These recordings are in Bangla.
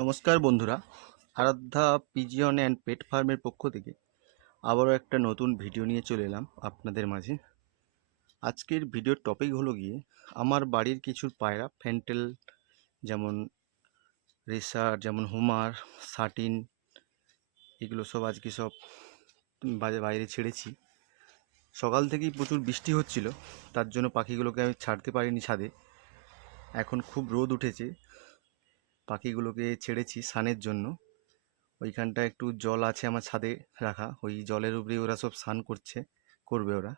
নমস্কার বন্ধুরা, আরাধ্যা পিজিয়ন অ্যান্ড পেট ফার্মের পক্ষ থেকে আবারও একটা নতুন ভিডিও নিয়ে চলে এলাম আপনাদের মাঝে। আজকের ভিডিওর টপিক হলো গিয়ে আমার বাড়ির কিছু পায়রা ফ্যান্টেল, যেমন রেসার, যেমন হুমার, সাটিন, এগুলো সব আজকে সব বাইরে ছেড়েছি। সকাল থেকেই প্রচুর বৃষ্টি হচ্ছিল, তার জন্য পাখিগুলোকে আমি ছাড়তে পারিনি ছাদে। এখন খুব রোদ উঠেছে, পাখিগুলোকে ছেড়েছি স্নানের জন্য। ওইখানটা একটু জল আছে আমার ছাদে রাখা, ওই জলের উপরে ওরা সব স্নান করবে ওরা।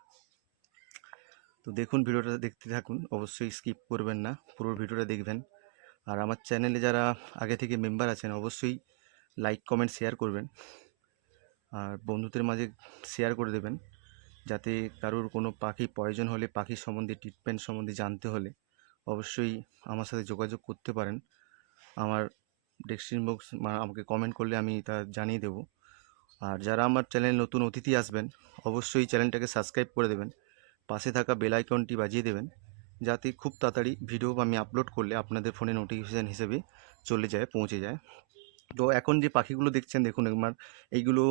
তো দেখুন, ভিডিওটা দেখতে থাকুন, অবশ্যই স্কিপ করবেন না, পুরো ভিডিওটা দেখবেন। আর আমার চ্যানেলে যারা আগে থেকে মেম্বার আছেন অবশ্যই লাইক কমেন্ট শেয়ার করবেন, আর বন্ধুদের মাঝে শেয়ার করে দেবেন, যাতে কারোর কোনো পাখি প্রয়োজন হলে, পাখির সম্বন্ধে ট্রিটমেন্ট সম্বন্ধে জানতে হলে অবশ্যই আমার সাথে যোগাযোগ করতে পারেন। আমার ডেসক্রিপশন বক্স আমাকে কমেন্ট করলে আমি তা জানিয়ে দেবো। আর যারা আমার চ্যানেল নতুন অতিথি আসবেন অবশ্যই চ্যানেলটাকে সাবস্ক্রাইব করে দেবেন, পাশে থাকা বেল আইকনটি বাজিয়ে দেবেন, যাতে খুব তাড়াতাড়ি ভিডিও আমি আপলোড করলে আপনাদের ফোনে নোটিফিকেশান হিসেবে পৌঁছে যায়। তো এখন যে পাখিগুলো দেখছেন, দেখুন আমার এইগুলো,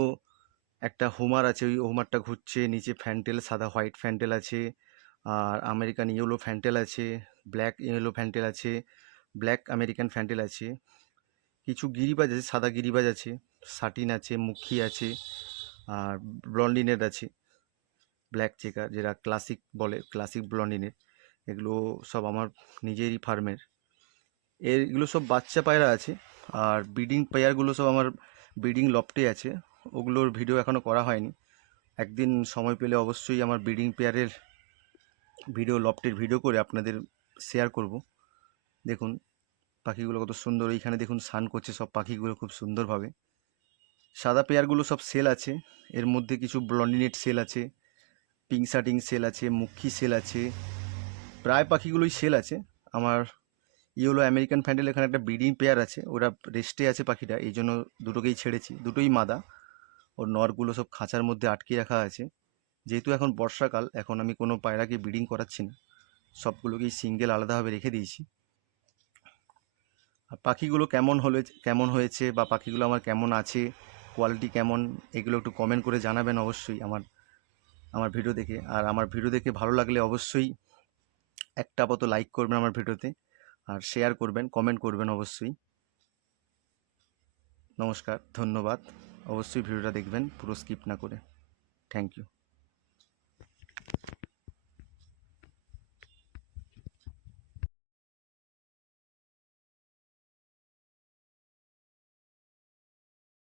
একটা হোমার আছে, ওই হোমারটা ঘুরছে, নিচে ফ্যান্টেল, সাদা হোয়াইট ফ্যান্টেল আছে, আর আমেরিকান ইয়েলো ফ্যান্টেল আছে, ব্ল্যাক ইয়েলো ফ্যান্টেল আছে, ব্ল্যাক আমেরিকান ফ্যান্টেল আছে, কিছু গিরিবাজ আছে, সাদা গিরিবাজ আছে, সাটিন আছে, মুখী আছে, আর ব্লন্ডিনেট আছে, ব্ল্যাক চেকার যেটা ক্লাসিক বলে, ক্লাসিক ব্লন্ডিনেট। এগুলো সব আমার নিজেরই ফার্মের। এগুলো সব বাচ্চা পায়রা আছে, আর ব্রিডিং পেয়ারগুলো সব আমার ব্রিডিং লফটে আছে। ওগুলোর ভিডিও এখনও করা হয়নি, একদিন সময় পেলে অবশ্যই আমার ব্রিডিং পেয়ারের ভিডিও, লফটের ভিডিও করে আপনাদের শেয়ার করব। দেখুন পাখিগুলো কত সুন্দর, এইখানে দেখুন স্নান করছে সব পাখিগুলো খুব সুন্দরভাবে। সাদা পেয়ারগুলো সব সেল আছে, এর মধ্যে কিছু ব্লন্ডিনেট সেল আছে, পিঙ্ক শার্টিং সেল আছে, মুখী সেল আছে, প্রায় পাখিগুলোই সেল আছে। আমার ইয়েলো আমেরিকান ফ্যান্টেল এখানে একটা ব্রিডিং পেয়ার আছে, ওরা রেস্টে আছে পাখিটা, এই জন্য দুটোকেই ছেড়েছি, দুটোই মাদা। ওর নরগুলো সব খাঁচার মধ্যে আটকে রাখা আছে। যেহেতু এখন বর্ষাকাল, এখন আমি কোনো পায়রাকে ব্রিডিং করাচ্ছি না, সবগুলোকেই সিঙ্গেল আলাদাভাবে রেখে দিয়েছি। আর পাখিগুলো কেমন হয়েছে, বা পাখিগুলো আমার কেমন আছে, কোয়ালিটি কেমন, এগুলো একটু কমেন্ট করে জানাবেন অবশ্যই আমার ভিডিও দেখে। আর আমার ভিডিও দেখে ভালো লাগলে অবশ্যই একটা মতো লাইক করবেন আমার ভিডিওতে, আর শেয়ার করবেন, কমেন্ট করবেন অবশ্যই। নমস্কার, ধন্যবাদ। অবশ্যই ভিডিওটা দেখবেন পুরো স্কিপ না করে। Thank you.